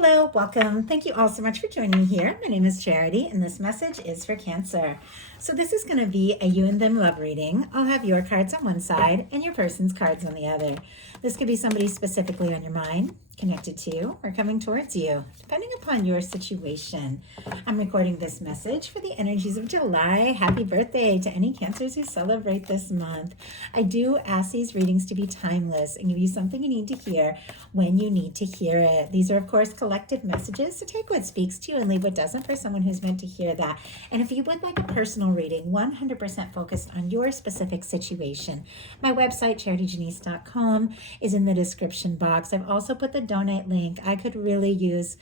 Hello, welcome. Thank you all so much for joining me here. My name is Charity, and this message is for Cancer. So this is going to be a you and them love reading. I'll have your cards on one side and your person's cards on the other. This could be somebody specifically on your mind, connected to you, or coming towards you, depending upon your situation. I'm recording this message for the energies of July. Happy birthday to any Cancers who celebrate this month. I do ask these readings to be timeless and give you something you need to hear when you need to hear it. These are, of course, collective messages, so take what speaks to you and leave what doesn't for someone who's meant to hear that. And if you would like a personal reading, 100% focused on your specific situation, my website, charityjanice.com, is in the description box. I've also put the donate link. I could really use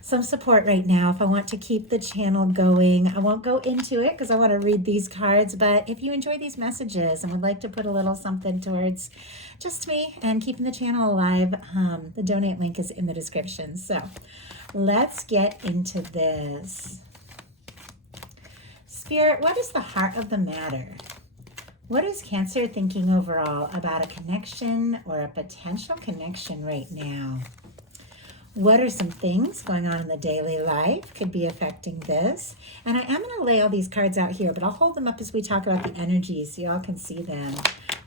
some support right now if I want to keep the channel going. I won't go into it because I want to read these cards, but if you enjoy these messages and would like to put a little something towards just me and keeping the channel alive, the donate link is in the description. So let's get into this. Spirit, what is the heart of the matter? What is Cancer thinking overall about a connection or a potential connection right now? What are some things going on in the daily life could be affecting this? And I am going to lay all these cards out here, but I'll hold them up as we talk about the energies so y'all can see them.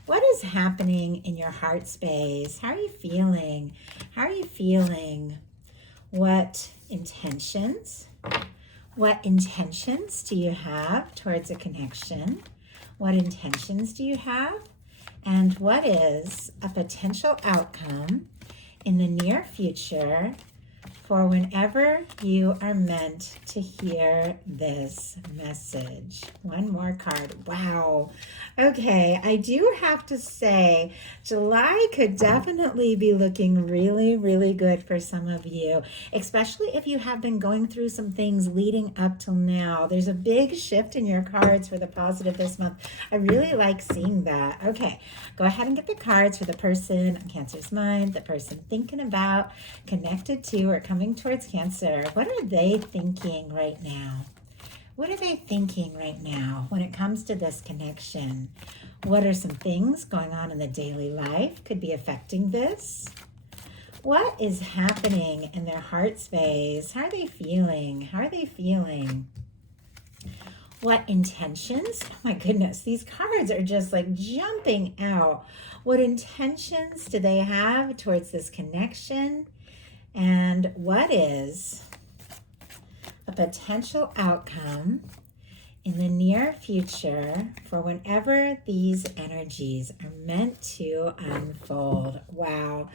What is happening in your heart space? How are you feeling? How are you feeling? What intentions do you have towards a connection? What intentions do you have? And what is a potential outcome in the near future for whenever you are meant to hear this message? One more card. Wow. Okay, I do have to say, July could definitely be looking really, really good for some of you, especially if you have been going through some things leading up till now. There's a big shift in your cards for the positive this month. I really like seeing that. Okay, go ahead and get the cards for the person on Cancer's mind, the person thinking about, connected to, or coming towards Cancer. What are they thinking right now? What are they thinking right now when it comes to this connection? What are some things going on in the daily life could be affecting this? What is happening in their heart space? How are they feeling? How are they feeling? What intentions? Oh my goodness, these cards are just like jumping out. What intentions do they have towards this connection? And what is a potential outcome in the near future for whenever these energies are meant to unfold? Wow.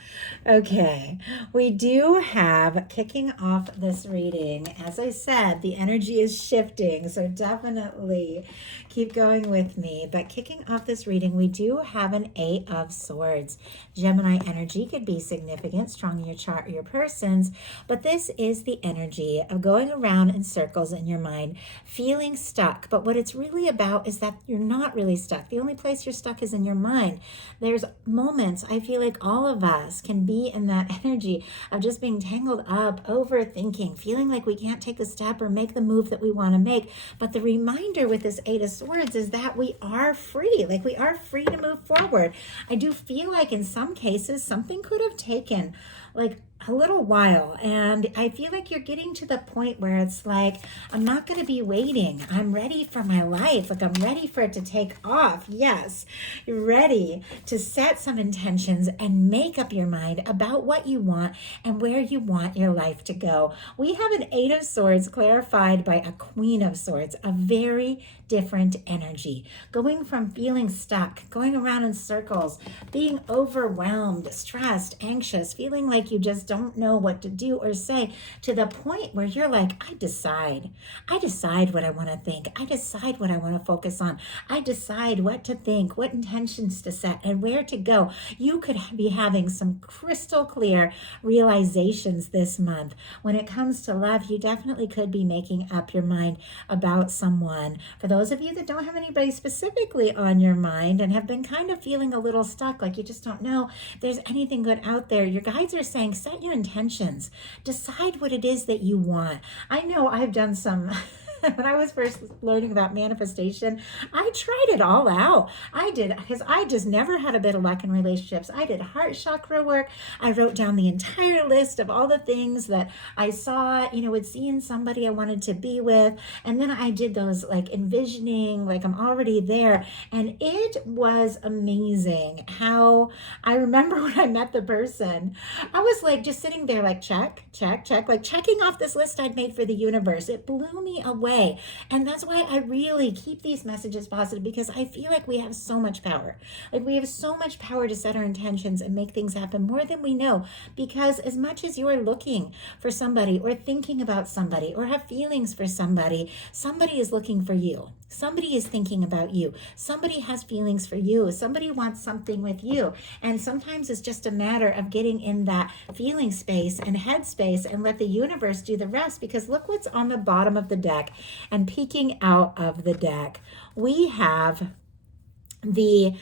Okay, we do have, kicking off this reading, as I said, the energy is shifting, so definitely keep going with me. But kicking off this reading, we do have an Eight of Swords. Gemini energy could be significant, strong in your chart or your person's, but this is the energy of going around in circles in your mind, feeling stuck. But what it's really about is that you're not really stuck. The only place you're stuck is in your mind. There's moments I feel like all of us can be in that energy of just being tangled up, overthinking, feeling like we can't take the step or make the move that we want to make. But the reminder with this Eight of Swords is that we are free. Like, we are free to move forward. I do feel like in some cases something could have taken like a little while, and I feel like you're getting to the point where it's like, I'm not going to be waiting. I'm ready for my life. Like, I'm ready for it to take off. Yes, you're ready to set some intentions and make up your mind about what you want and where you want your life to go. We have an Eight of Swords clarified by a Queen of Swords, a very different energy, going from feeling stuck, going around in circles, being overwhelmed, stressed, anxious, feeling like you just don't know what to do or say, to the point where you're like, I decide what I want to think. I decide what I want to focus on. I decide what to think, what intentions to set, and where to go. You could be having some crystal clear realizations this month. When it comes to love, you definitely could be making up your mind about someone. For those of you that don't have anybody specifically on your mind and have been kind of feeling a little stuck, like you just don't know if there's anything good out there, your guides are saying, set your intentions. Decide what it is that you want. I know I've done some when I was first learning about manifestation, I tried it all out. I did, because I just never had a bit of luck in relationships. I did heart chakra work. I wrote down the entire list of all the things that I saw, would see in somebody I wanted to be with. And then I did those like envisioning, like I'm already there. And it was amazing how I remember when I met the person, I was like just sitting there like check, check, check, like checking off this list I'd made for the universe. It blew me away. And that's why I really keep these messages positive, because I feel like we have so much power. Like we have so much power to set our intentions and make things happen more than we know. Because as much as you're looking for somebody or thinking about somebody or have feelings for somebody, somebody is looking for you. Somebody is thinking about you. Somebody has feelings for you. Somebody wants something with you. And sometimes it's just a matter of getting in that feeling space and head space and let the universe do the rest, because look what's on the bottom of the deck and peeking out of the deck. We have the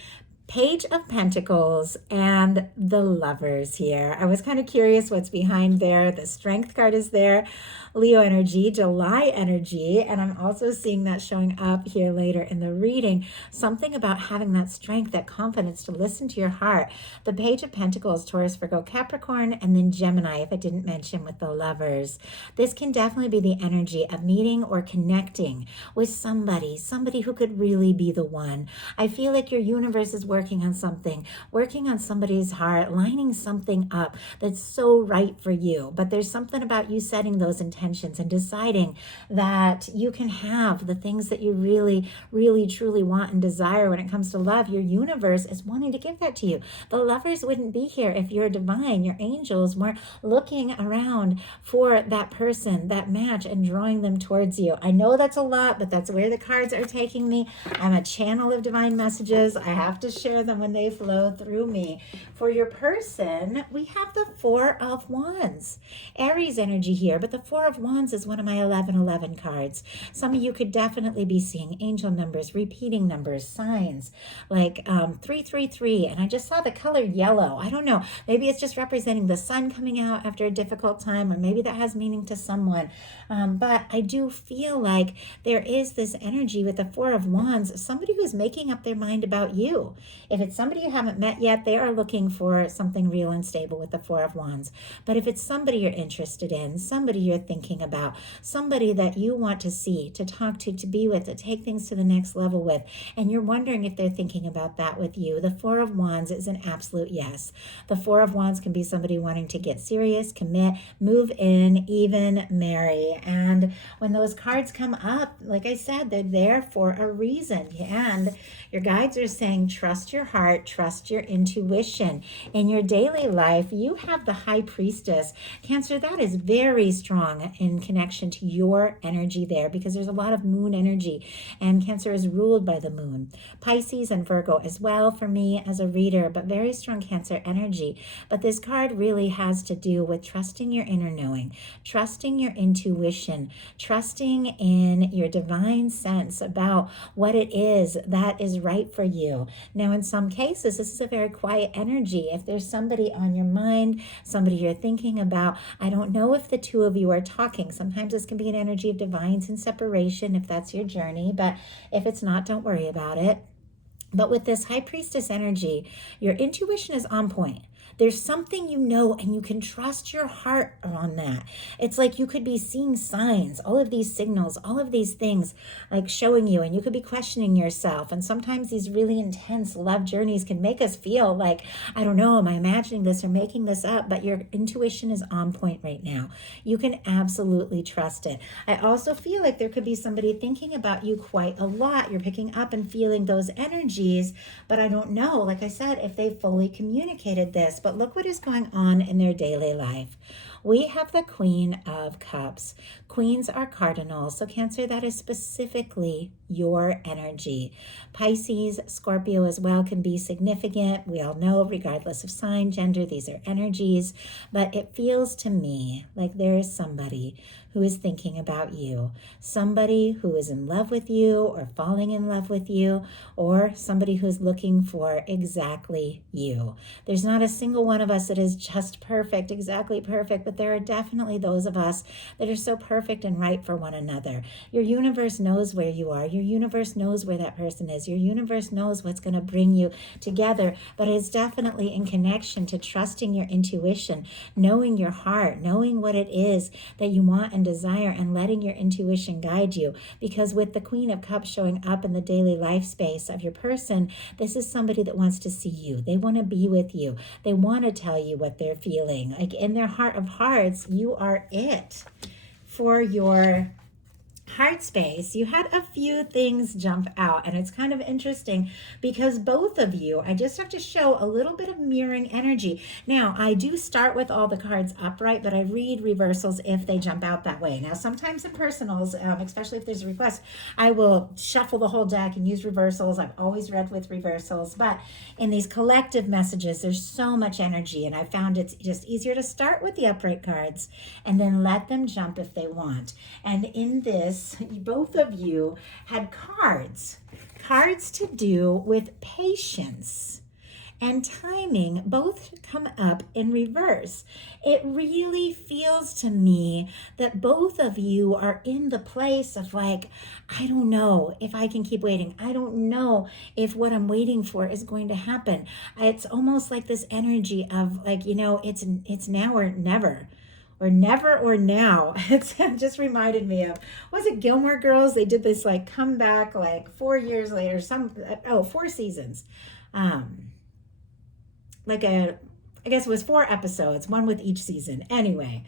Page of Pentacles and the Lovers here. I was kind of curious what's behind there. The Strength card is there. Leo energy, July energy, and I'm also seeing that showing up here later in the reading. Something about having that strength, that confidence to listen to your heart. The Page of Pentacles, Taurus, Virgo, Capricorn, and then Gemini, if I didn't mention with the Lovers. This can definitely be the energy of meeting or connecting with somebody who could really be the one. I feel like your universe is working on something, working on somebody's heart, lining something up that's so right for you. But there's something about you setting those intentions and deciding that you can have the things that you really, really, truly want and desire when it comes to love. Your universe is wanting to give that to you. The Lovers wouldn't be here if your divine, your angels weren't looking around for that person, that match, and drawing them towards you. I know that's a lot, but that's where the cards are taking me. I'm a channel of divine messages. I have to share them when they flow through me. For your person, we have the Four of Wands. Aries energy here, but the Four of Wands is one of my 1111 cards. Some of you could definitely be seeing angel numbers, repeating numbers, signs like 333. And I just saw the color yellow. I don't know. Maybe it's just representing the sun coming out after a difficult time, or maybe that has meaning to someone. But I do feel like there is this energy with the Four of Wands, somebody who's making up their mind about you. If it's somebody you haven't met yet, they are looking for something real and stable with the Four of Wands. But if it's somebody you're interested in, somebody you're thinking about, somebody that you want to see, to talk to be with, to take things to the next level with, and you're wondering if they're thinking about that with you, the Four of Wands is an absolute yes. The Four of Wands can be somebody wanting to get serious, commit, move in, even marry. And when those cards come up, like I said, they're there for a reason. And your guides are saying, trust your heart, trust your intuition. In your daily life, you have the High Priestess. Cancer, that is very strong in connection to your energy there, because there's a lot of moon energy, and Cancer is ruled by the moon. Pisces and Virgo as well for me as a reader, but very strong Cancer energy. But this card really has to do with trusting your inner knowing, trusting your intuition, trusting in your divine sense about what it is that is right for you. Now, in some cases, this is a very quiet energy. If there's somebody on your mind, somebody you're thinking about, I don't know if the two of you are talking. Sometimes this can be an energy of divines and separation if that's your journey, but if it's not, don't worry about it. But with this High Priestess energy, your intuition is on point. There's something you know, and you can trust your heart on that. It's like you could be seeing signs, all of these signals, all of these things like showing you, and you could be questioning yourself. And sometimes these really intense love journeys can make us feel like, I don't know, am I imagining this or making this up? But your intuition is on point right now. You can absolutely trust it. I also feel like there could be somebody thinking about you quite a lot. You're picking up and feeling those energies, but I don't know, like I said, if they fully communicated this. But look what is going on in their daily life. We have the Queen of Cups. Queens are cardinals. So Cancer, that is specifically your energy. Pisces, Scorpio as well can be significant. We all know, regardless of sign, gender, these are energies. But it feels to me like there is somebody who is thinking about you, somebody who is in love with you or falling in love with you, or somebody who's looking for exactly you. There's not a single one of us that is just perfect, exactly perfect, but but there are definitely those of us that are so perfect and right for one another. Your universe knows where you are. Your universe knows where that person is. Your universe knows what's going to bring you together, but it's definitely in connection to trusting your intuition, knowing your heart, knowing what it is that you want and desire, and letting your intuition guide you. Because with the Queen of Cups showing up in the daily life space of your person, this is somebody that wants to see you. They want to be with you. They want to tell you what they're feeling. Like in their heart of hearts, you are it. For your heart space, you had a few things jump out, and it's kind of interesting because both of you, I just have to show a little bit of mirroring energy. Now, I do start with all the cards upright, but I read reversals if they jump out that way. Now, sometimes in personals, especially if there's a request, I will shuffle the whole deck and use reversals. I've always read with reversals, but in these collective messages, there's so much energy, and I found it's just easier to start with the upright cards and then let them jump if they want. And in this, both of you had cards to do with patience and timing. Both come up in reverse. It really feels to me that both of you are in the place of like, I don't know if I can keep waiting. I don't know if what I'm waiting for is going to happen. It's almost like this energy of like, it's now or never. Or never or now. It just reminded me of, was it Gilmore Girls? They did this like comeback like 4 years later, 4 seasons. I guess it was 4 episodes, one with each season. Anyway,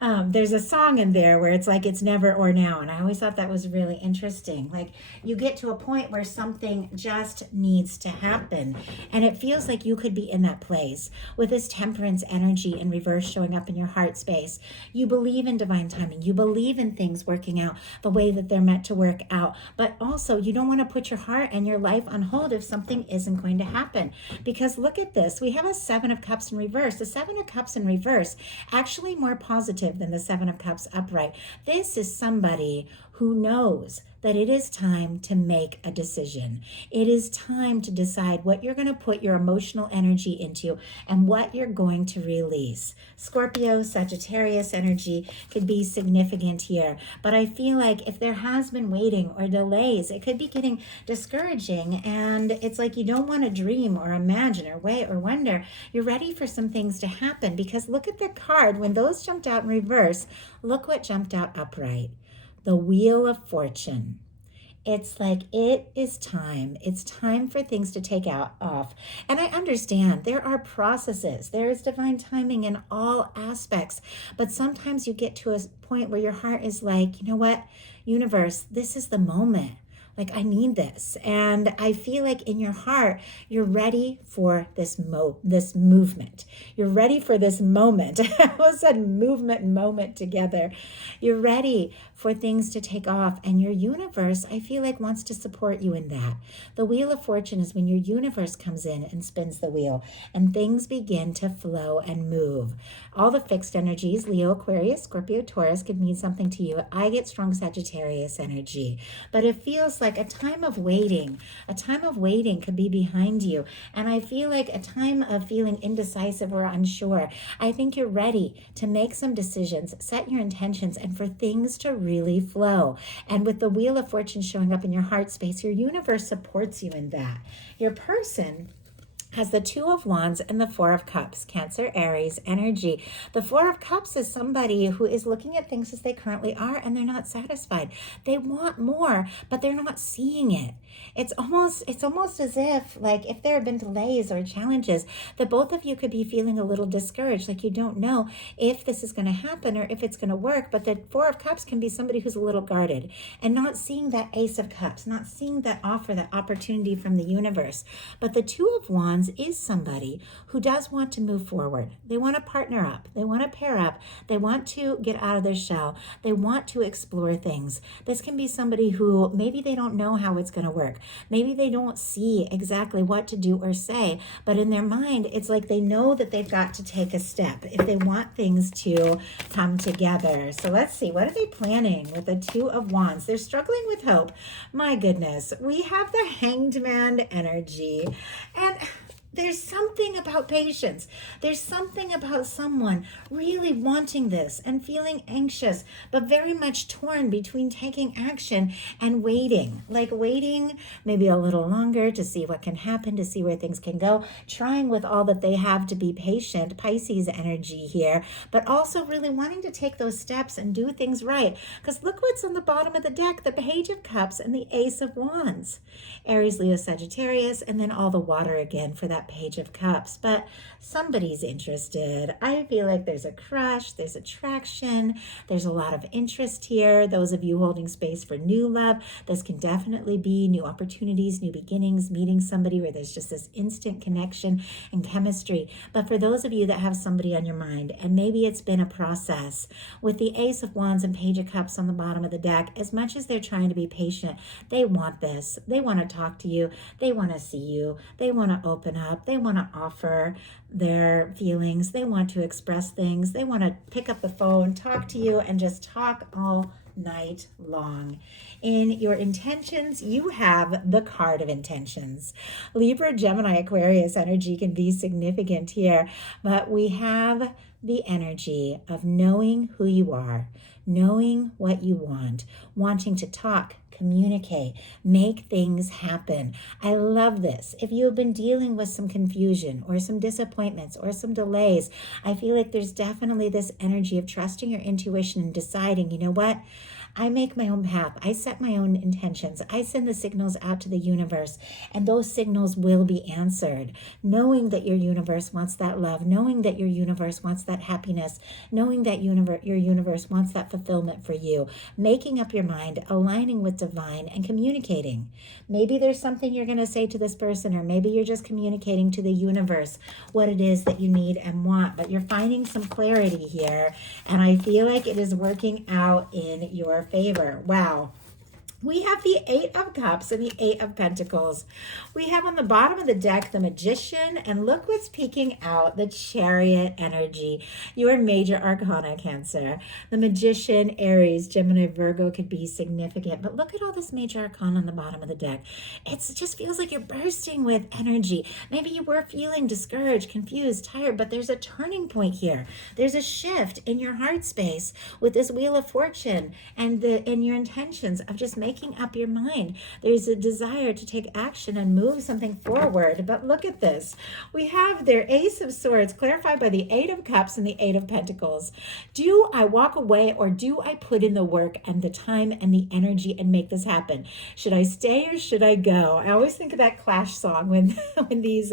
there's a song in there where it's like, it's never or now. And I always thought that was really interesting. Like you get to a point where something just needs to happen. And it feels like you could be in that place with this temperance energy in reverse showing up in your heart space. You believe in divine timing. You believe in things working out the way that they're meant to work out. But also you don't want to put your heart and your life on hold if something isn't going to happen. Because look at this. We have a 7 of Cups in reverse. The 7 of Cups in reverse, actually more positive than the 7 of Cups upright. This is somebody who knows that it is time to make a decision. It is time to decide what you're going to put your emotional energy into and what you're going to release. Scorpio, Sagittarius energy could be significant here, but I feel like if there has been waiting or delays, it could be getting discouraging, and it's like you don't want to dream or imagine or wait or wonder. You're ready for some things to happen, because look at the card. When those jumped out in reverse, look what jumped out upright. The Wheel of Fortune. It's like it is time. It's time for things to take off. And I understand there are processes. There is divine timing in all aspects. But sometimes you get to a point where your heart is like, you know what, universe, this is the moment. Like, I need this. And I feel like in your heart, you're ready for this movement. You're ready for this moment. I almost said movement and moment together. You're ready for things to take off. And your universe, I feel like, wants to support you in that. The Wheel of Fortune is when your universe comes in and spins the wheel and things begin to flow and move. All the fixed energies, Leo, Aquarius, Scorpio, Taurus, could mean something to you. I get strong Sagittarius energy. But it feels like a time of waiting. A time of waiting could be behind you. And I feel like a time of feeling indecisive or unsure. I think you're ready to make some decisions, set your intentions, and for things to really flow. And with the Wheel of Fortune showing up in your heart space, your universe supports you in that. Your person has the 2 of Wands and the 4 of Cups, Cancer, Aries energy. The 4 of Cups is somebody who is looking at things as they currently are and they're not satisfied. They want more, but they're not seeing it. It's almost as if, like, if there have been delays or challenges, that both of you could be feeling a little discouraged, like you don't know if this is going to happen or if it's going to work. But the 4 of Cups can be somebody who's a little guarded and not seeing that Ace of Cups, not seeing that offer, that opportunity from the universe. But the 2 of Wands is somebody who does want to move forward. They want to partner up. They want to pair up. They want to get out of their shell. They want to explore things. This can be somebody who maybe they don't know how it's going to work. Maybe they don't see exactly what to do or say, but in their mind, it's like they know that they've got to take a step if they want things to come together. So let's see, what are they planning with the 2 of Wands? They're struggling with hope. My goodness, we have the Hanged Man energy. And There's something about patience. There's something about someone really wanting this and feeling anxious, but very much torn between taking action and waiting. Like waiting maybe a little longer to see what can happen, to see where things can go, trying with all that they have to be patient, Pisces energy here, but also really wanting to take those steps and do things right. Because look what's on the bottom of the deck, the Page of Cups and the Ace of Wands. Aries, Leo, Sagittarius, and then all the water again for that Page of Cups. But somebody's interested. I feel like there's a crush, there's attraction, there's a lot of interest here. Those of you holding space for new love, this can definitely be new opportunities, new beginnings, meeting somebody where there's just this instant connection and chemistry. But for those of you that have somebody on your mind, and maybe it's been a process, with the Ace of Wands and Page of Cups on the bottom of the deck, as much as they're trying to be patient, they want this. They want to talk to you. They want to see you. They want to open up. They want to offer their feelings. They want to express things. They want to pick up the phone, talk to you, and just talk all night long. In your intentions, you have the card of intentions. Libra, Gemini, Aquarius energy can be significant here, but we have the energy of knowing who you are, knowing what you want, wanting to talk, communicate, make things happen. I love this. If you have been dealing with some confusion or some disappointments or some delays, I feel like there's definitely this energy of trusting your intuition and deciding, you know what? I make my own path. I set my own intentions. I send the signals out to the universe, and those signals will be answered. Knowing that your universe wants that love, knowing that your universe wants that happiness, knowing that your universe wants that fulfillment for you, making up your mind, aligning with divine, and communicating. Maybe there's something you're going to say to this person, or maybe you're just communicating to the universe what it is that you need and want, but you're finding some clarity here, and I feel like it is working out in your favor. Wow. We have the Eight of Cups and the Eight of Pentacles. We have on the bottom of the deck the Magician, and look what's peeking out, the Chariot energy. Your major arcana, Cancer. The Magician, Aries, Gemini, Virgo could be significant, but look at all this major arcana on the bottom of the deck. It just feels like you're bursting with energy. Maybe you were feeling discouraged, confused, tired, but there's a turning point here. There's a shift in your heart space with this Wheel of Fortune and in your intentions of just making up your mind. There's a desire to take action and move something forward. But look at this. We have their Ace of Swords clarified by the Eight of Cups and the Eight of Pentacles. Do I walk away, or do I put in the work and the time and the energy and make this happen? Should I stay or should I go? I always think of that Clash song when these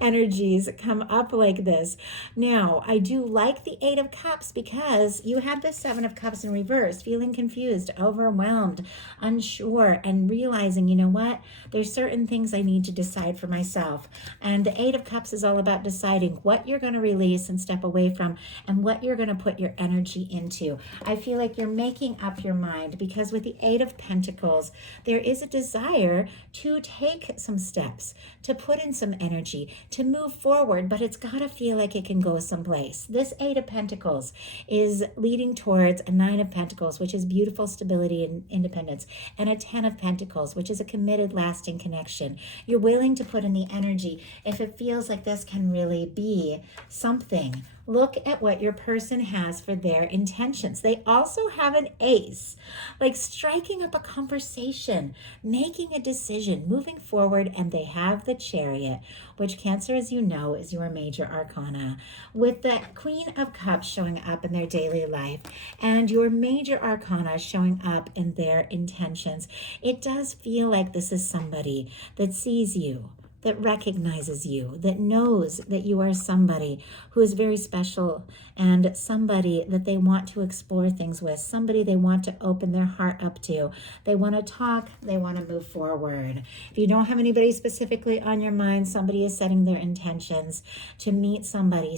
energies come up like this. Now, I do like the Eight of Cups because you have the Seven of Cups in reverse, feeling confused, overwhelmed, unsure, and realizing, you know what, there's certain things I need to decide for myself. And the Eight of Cups is all about deciding what you're going to release and step away from, and what you're going to put your energy into. I feel like you're making up your mind, because with the Eight of Pentacles, there is a desire to take some steps, to put in some energy, to move forward, but it's got to feel like it can go someplace. This Eight of Pentacles is leading towards a Nine of Pentacles, which is beautiful stability and independence, and a Ten of Pentacles, which is a committed, lasting connection. You're willing to put in the energy if it feels like this can really be something. Look at what your person has for their intentions. They also have an ace, like striking up a conversation, making a decision, moving forward, and they have the Chariot, which Cancer, as you know, is your major arcana, with the Queen of Cups showing up in their daily life and your major arcana showing up in their intentions. It does feel like this is somebody that sees you, that recognizes you, that knows that you are somebody who is very special, and somebody that they want to explore things with, somebody they want to open their heart up to. They want to talk, they want to move forward. If you don't have anybody specifically on your mind, somebody is setting their intentions to meet somebody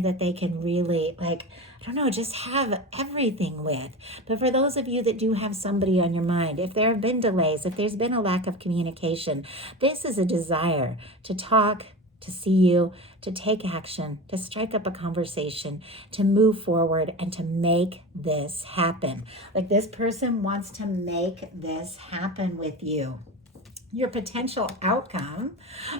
that they can really, like, I don't know, just have everything with. But for those of you that do have somebody on your mind, if there have been delays, if there's been a lack of communication, this is a desire to talk, to see you, to take action, to strike up a conversation, to move forward, and to make this happen. Like, this person wants to make this happen with you. your potential outcome.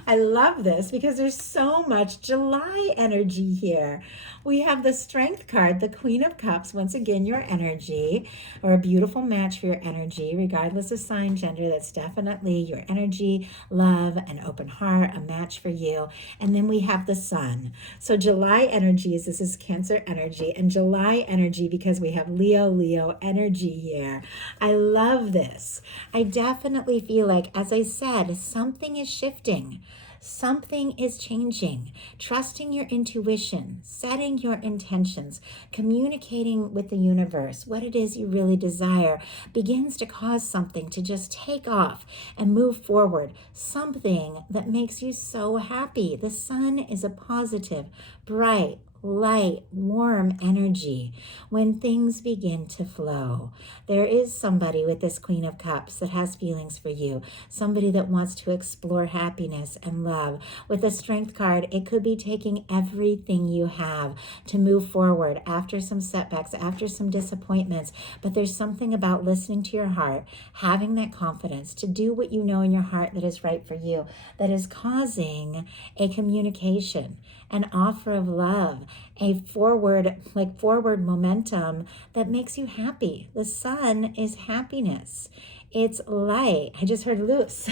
I love this because there's so much July energy here. We have the Strength card, the Queen of Cups, once again, your energy, or a beautiful match for your energy, regardless of sign, gender. That's definitely your energy, love, an open heart, a match for you. And then we have the Sun. So July energies, this is Cancer energy, and July energy because we have Leo energy here. I love this. I definitely feel like, as I said, something is shifting. Something is changing. Trusting your intuition, setting your intentions, communicating with the universe, what it is you really desire, begins to cause something to just take off and move forward. Something that makes you so happy. The Sun is a positive, bright, light, warm energy when things begin to flow. There is somebody with this Queen of Cups that has feelings for you, somebody that wants to explore happiness and love. With the Strength card, it could be taking everything you have to move forward after some setbacks, after some disappointments. But there's something about listening to your heart, having that confidence to do what you know in your heart that is right for you, that is causing a communication, an offer of love, a forward momentum that makes you happy. The Sun is happiness. It's light. I just heard luz.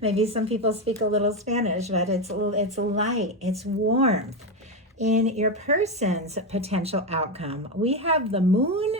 Maybe some people speak a little Spanish, but it's light. It's warmth. In your person's potential outcome, we have the Moon,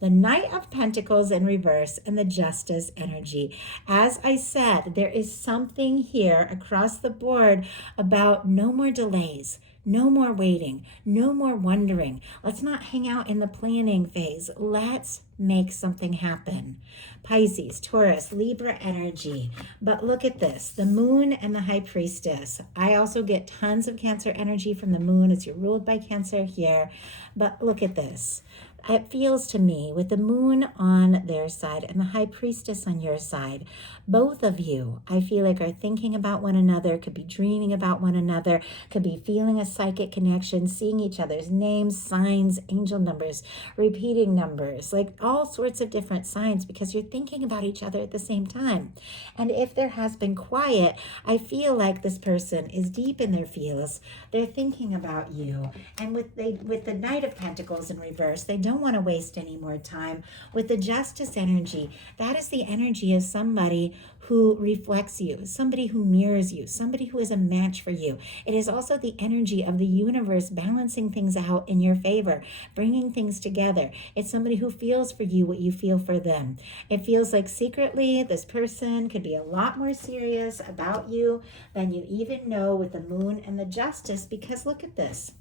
the Knight of Pentacles in reverse, and the Justice energy. As I said, there is something here across the board about no more delays, no more waiting, no more wondering. Let's not hang out in the planning phase. Let's make something happen. Pisces, Taurus, Libra energy. But look at this, the Moon and the High Priestess. I also get tons of Cancer energy from the Moon. It's ruled by Cancer here. But look at this. It feels to me, with the Moon on their side and the High Priestess on your side, both of you, I feel like, are thinking about one another, could be dreaming about one another, could be feeling a psychic connection, seeing each other's names, signs, angel numbers, repeating numbers, like all sorts of different signs, because you're thinking about each other at the same time. And if there has been quiet, I feel like this person is deep in their feels. They're thinking about you. And with the Knight of Pentacles in reverse, they don't want to waste any more time. With the Justice energy, that is the energy of somebody who reflects you, somebody who mirrors you, somebody who is a match for you. It is also the energy of the universe balancing things out in your favor, bringing things together. It's somebody who feels for you what you feel for them. It feels like secretly this person could be a lot more serious about you than you even know with the Moon and the Justice, because look at this.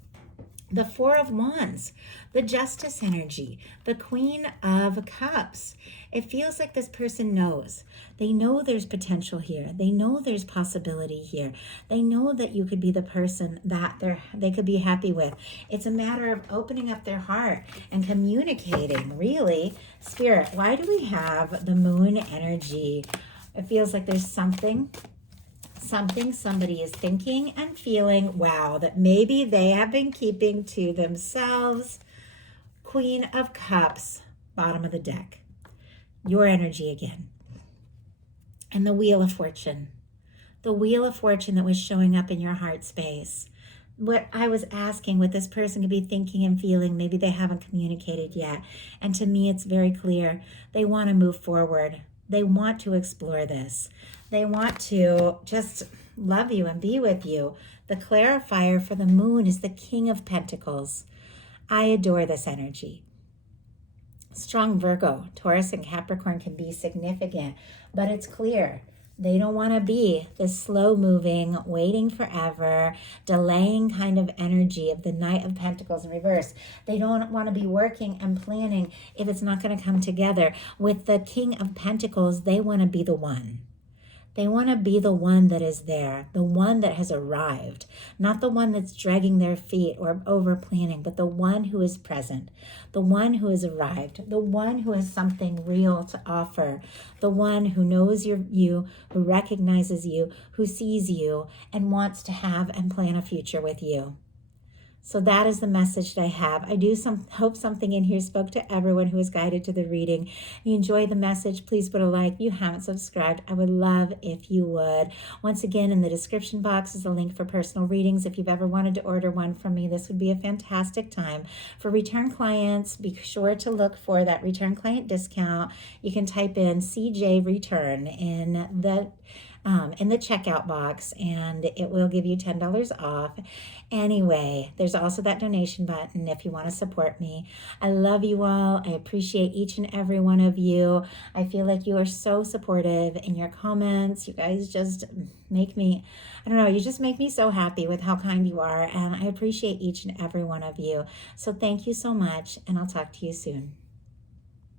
The Four of Wands, the Justice energy, the Queen of Cups. It feels like this person knows. They know there's potential here. They know there's possibility here. They know that you could be the person that they could be happy with. It's a matter of opening up their heart and communicating, really. Spirit, why do we have the Moon energy? It feels like there's something somebody is thinking and feeling, wow, that maybe they have been keeping to themselves. Queen of Cups, bottom of the deck. Your energy again. And the Wheel of Fortune. The Wheel of Fortune that was showing up in your heart space. What I was asking, what this person could be thinking and feeling, maybe they haven't communicated yet. And to me, it's very clear. They want to move forward. They want to explore this. They want to just love you and be with you. The clarifier for the Moon is the King of Pentacles. I adore this energy. Strong Virgo, Taurus, and Capricorn can be significant, but it's clear. They don't want to be this slow-moving, waiting forever, delaying kind of energy of the Knight of Pentacles in reverse. They don't want to be working and planning if it's not going to come together. With the King of Pentacles, they want to be the one. They want to be the one that is there, the one that has arrived, not the one that's dragging their feet or over planning, but the one who is present, the one who has arrived, the one who has something real to offer, the one who knows you, who recognizes you, who sees you, and wants to have and plan a future with you. So that is the message that I have. I do hope something in here spoke to everyone who was guided to the reading. If you enjoy the message, please put a like. If you haven't subscribed, I would love if you would. Once again, in the description box is a link for personal readings. If you've ever wanted to order one from me, this would be a fantastic time. For return clients, be sure to look for that return client discount. You can type in CJ Return in the checkout box, and it will give you $10 off. Anyway, there's also that donation button if you want to support me. I love you all. I appreciate each and every one of you. I feel like you are so supportive in your comments. You guys just make me, I don't know, you just make me so happy with how kind you are, and I appreciate each and every one of you. So thank you so much, and I'll talk to you soon.